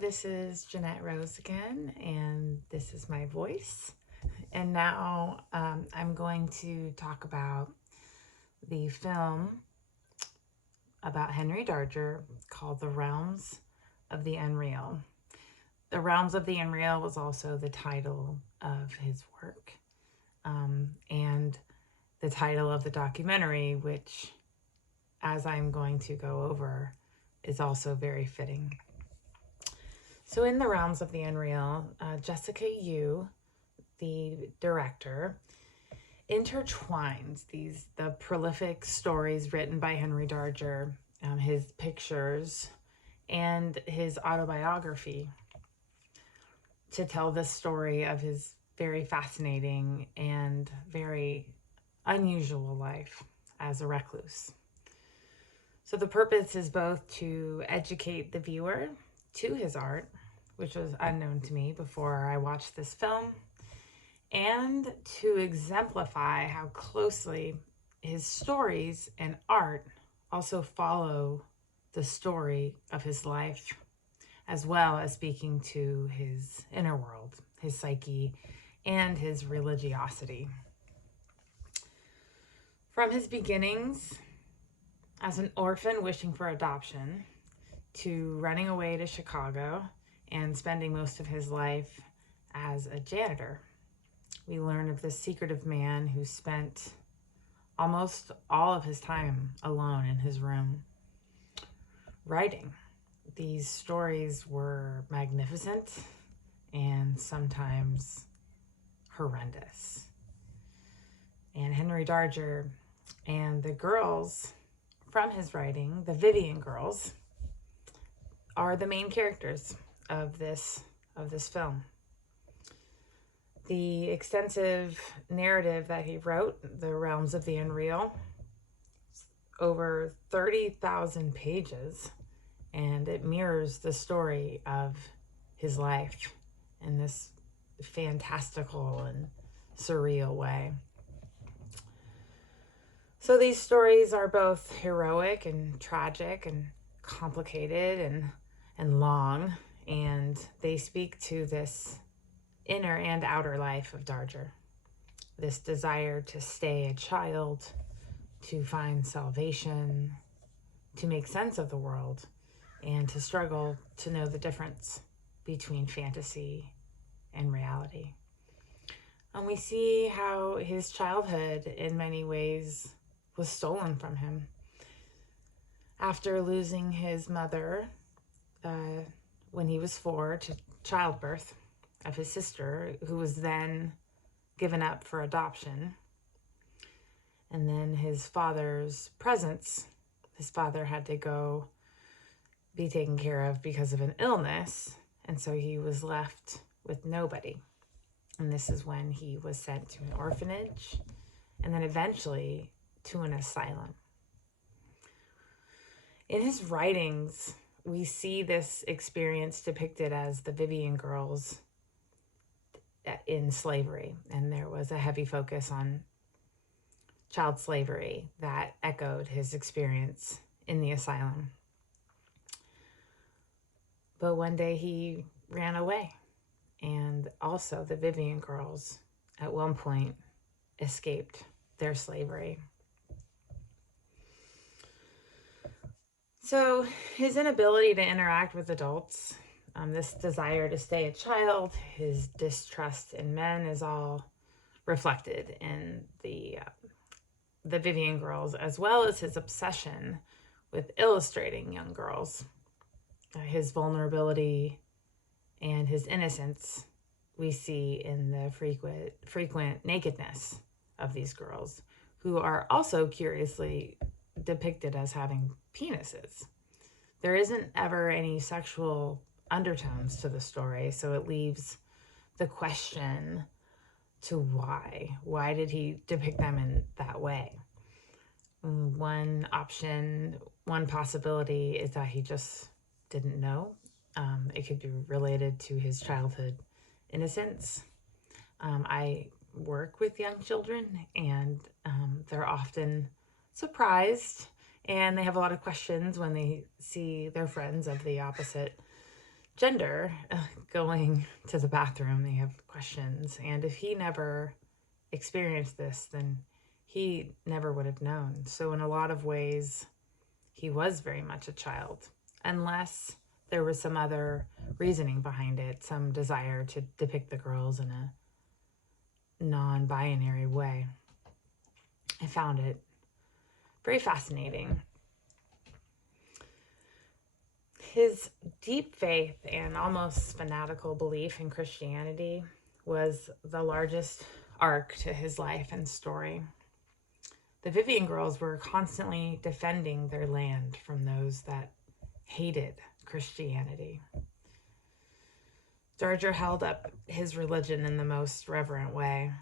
this is Jeanette Rose again, and this is my voice. And now I'm going to talk about the film about Henry Darger called The Realms of the Unreal. The Realms of the Unreal was also the title of his work, and the title of the documentary, which, as I'm going to go over, is also very fitting. So in The Realms of the Unreal, Jessica Yu, the director, intertwines the prolific stories written by Henry Darger, his pictures, and his autobiography to tell the story of his very fascinating and very unusual life as a recluse. So the purpose is both to educate the viewer to his art, which was unknown to me before I watched this film, and to exemplify how closely his stories and art also follow the story of his life, as well as speaking to his inner world, his psyche, and his religiosity. From his beginnings as an orphan wishing for adoption, to running away to Chicago and spending most of his life as a janitor, we learn of this secretive man who spent almost all of his time alone in his room writing. These stories were magnificent and sometimes horrendous. And Henry Darger and the girls from his writing, the Vivian girls, are the main characters of this film. The extensive narrative that he wrote, The Realms of the Unreal, over 30,000 pages, and it mirrors the story of his life in this fantastical and surreal way. So these stories are both heroic and tragic and complicated and long, and they speak to this inner and outer life of Darger. This desire to stay a child, to find salvation, to make sense of the world, and to struggle to know the difference between fantasy and reality. And we see how his childhood in many ways was stolen from him. After losing his mother when he was 4 to childbirth of his sister, who was then given up for adoption, and then his father's presence, his father had to go be taken care of because of an illness, and so he was left with nobody. And this is when he was sent to an orphanage and then eventually to an asylum. In his writings, we see this experience depicted as the Vivian girls in slavery, and there was a heavy focus on child slavery that echoed his experience in the asylum. But one day he ran away, and also the Vivian girls at one point escaped their slavery. So his inability to interact with adults, this desire to stay a child, his distrust in men is all reflected in the Vivian girls, as well as his obsession with illustrating young girls. His vulnerability and his innocence we see in the frequent nakedness of these girls, who are also curiously depicted as having penises. There isn't ever any sexual undertones to the story, so it leaves the question to why. Why did he depict them in that way? One option, one possibility is that he just didn't know. It could be related to his childhood innocence. I work with young children, and they're often surprised, and they have a lot of questions when they see their friends of the opposite gender, going to the bathroom, they have questions. And if he never experienced this, then he never would have known. So, in a lot of ways, he was very much a child, unless there was some other reasoning behind it, some desire to depict the girls in a non binary way. I found it very fascinating. His deep faith and almost fanatical belief in Christianity was the largest arc to his life and story. The Vivian girls were constantly defending their land from those that hated Christianity. Darger held up his religion in the most reverent way,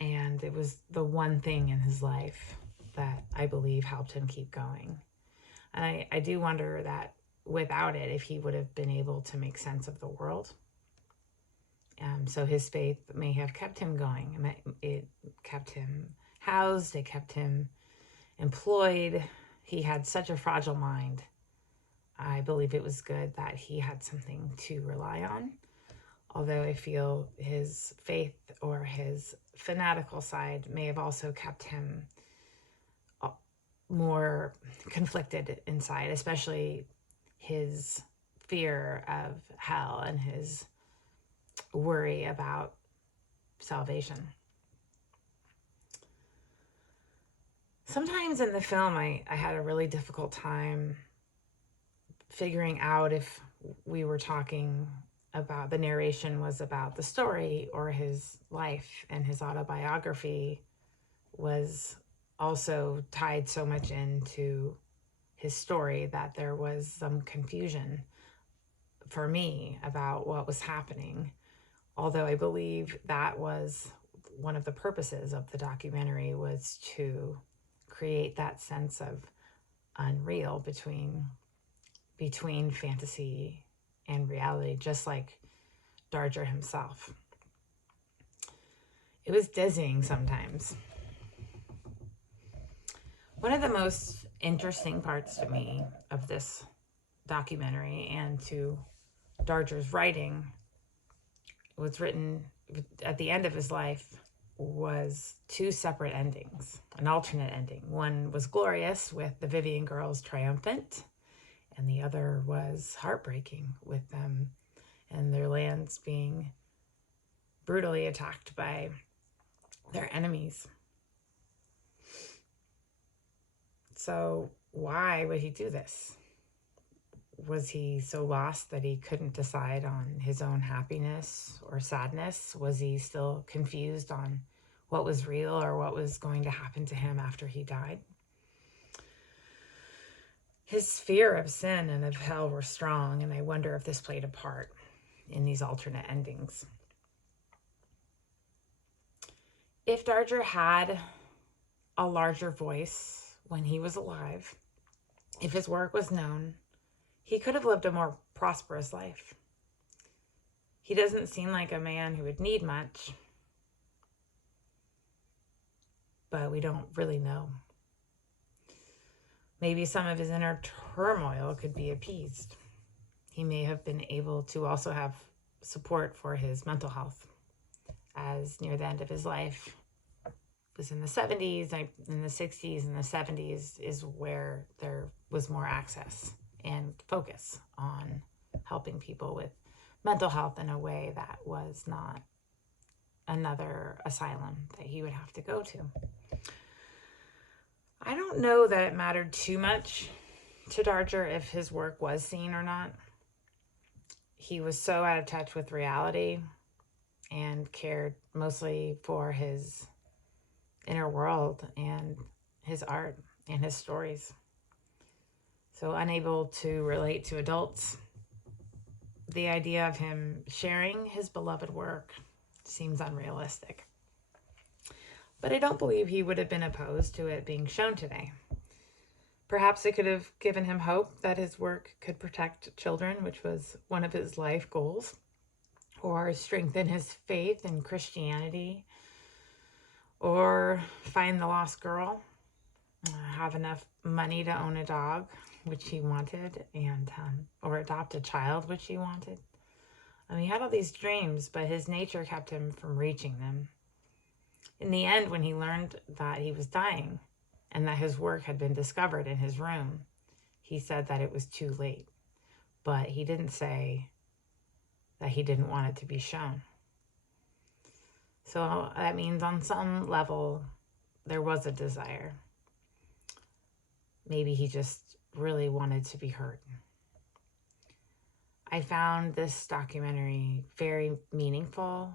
and it was the one thing in his life that I believe helped him keep going. And I do wonder that without it, if he would have been able to make sense of the world. So his faith may have kept him going. It kept him housed. It kept him employed. He had such a fragile mind. I believe it was good that he had something to rely on. Although I feel his faith or his fanatical side may have also kept him more conflicted inside, especially his fear of hell and his worry about salvation. Sometimes in the film, I had a really difficult time figuring out if we were talking about, the narration was about the story or his life, and his autobiography was also tied so much into his story that there was some confusion for me about what was happening. Although I believe that was one of the purposes of the documentary, was to create that sense of unreal between fantasy and reality, just like Darger himself. It was dizzying sometimes. One of the most interesting parts to me of this documentary and to Darger's writing was written at the end of his life was two separate endings, an alternate ending. One was glorious with the Vivian girls triumphant, and the other was heartbreaking with them and their lands being brutally attacked by their enemies. So why would he do this? Was he so lost that he couldn't decide on his own happiness or sadness? Was he still confused on what was real or what was going to happen to him after he died? His fear of sin and of hell were strong, and I wonder if this played a part in these alternate endings. If Darger had a larger voice when he was alive, if his work was known, he could have lived a more prosperous life. He doesn't seem like a man who would need much, but we don't really know. Maybe some of his inner turmoil could be appeased. He may have been able to also have support for his mental health, as near the end of his life, it was in the 70s, in the 60s and the 70s is where there was more access and focus on helping people with mental health in a way that was not another asylum that he would have to go to. I don't know that it mattered too much to Darger if his work was seen or not. He was so out of touch with reality and cared mostly for his inner world and his art and his stories. So unable to relate to adults, the idea of him sharing his beloved work seems unrealistic. But I don't believe he would have been opposed to it being shown today. Perhaps it could have given him hope that his work could protect children, which was one of his life goals, or strengthen his faith in Christianity, or find the lost girl, have enough money to own a dog, which he wanted, and or adopt a child, which he wanted. He had all these dreams, but his nature kept him from reaching them. In the end, when he learned that he was dying and that his work had been discovered in his room, he said that it was too late. But he didn't say that he didn't want it to be shown. So that means on some level, there was a desire. Maybe he just really wanted to be heard. I found this documentary very meaningful,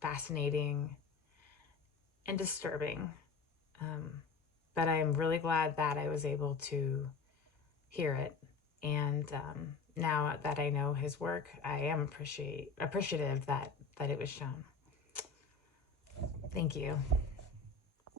fascinating, and disturbing. But I am really glad that I was able to hear it. And now that I know his work, I am appreciative that it was shown. Thank you.